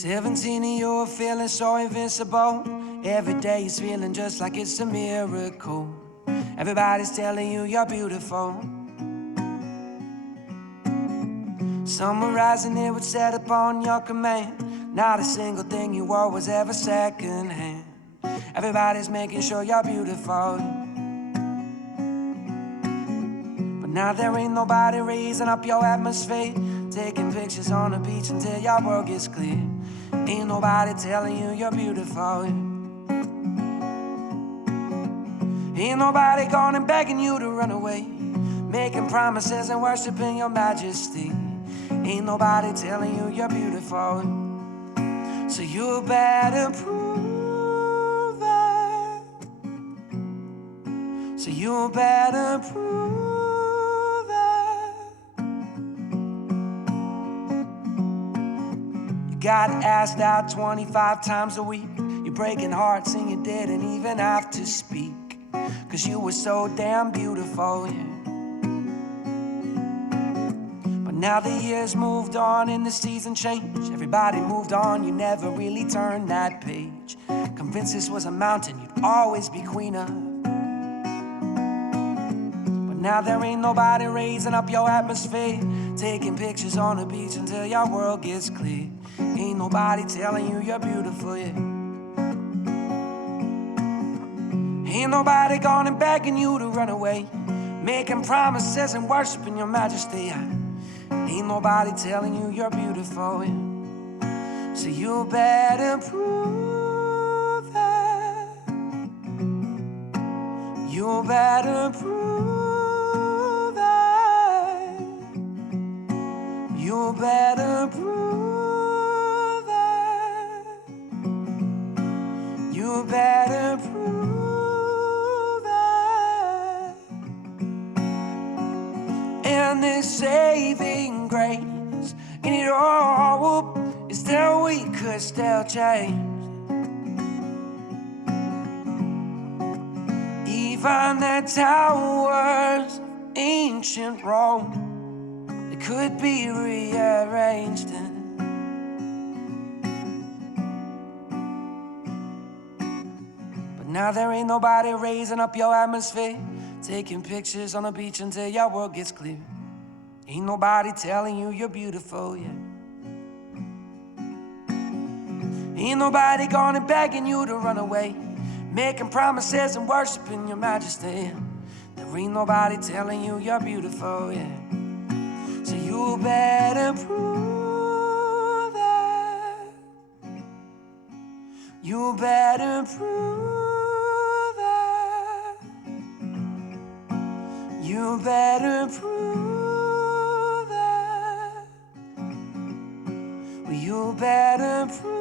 17 and you're feeling so invincible. Every day is feeling just like it's a miracle. Everybody's telling you you're beautiful. Summarizing it would set upon your command. Not a single thing you wore was ever secondhand. Everybody's making sure you're beautiful. But now there ain't nobody raising up your atmosphere, taking pictures on the beach until your world gets clear. Ain't nobody telling you you're beautiful. Ain't nobody going and begging you to run away, making promises and worshiping your majesty. Ain't nobody telling you you're beautiful. So you better prove it. So you better prove it. You got asked out 25 times a week. You're breaking hearts and you didn't even have to speak, 'cause you were so damn beautiful, yeah. But now the years moved on and the season changed. Everybody moved on, you never really turned that page. Convinced this was a mountain you'd always be queen of. But now there ain't nobody raising up your atmosphere, taking pictures on the beach until your world gets clear. Ain't nobody telling you you're beautiful, yeah. Ain't nobody going and begging you to run away, making promises and worshiping your majesty. Ain't nobody telling you you're beautiful, yeah. So you better prove it. You better prove it. You better prove it. You better prove it. And this saving grace in it all is that we could still change. Even the towers of ancient Rome, they could be rearranged. But now there ain't nobody raising up your atmosphere, taking pictures on the beach until your world gets clear. Ain't nobody telling you you're beautiful, yeah. Ain't nobody going and begging you to run away, making promises and worshiping your majesty. There ain't nobody telling you you're beautiful, yeah. So you better prove it. You better prove it. You better prove it. You better prove it.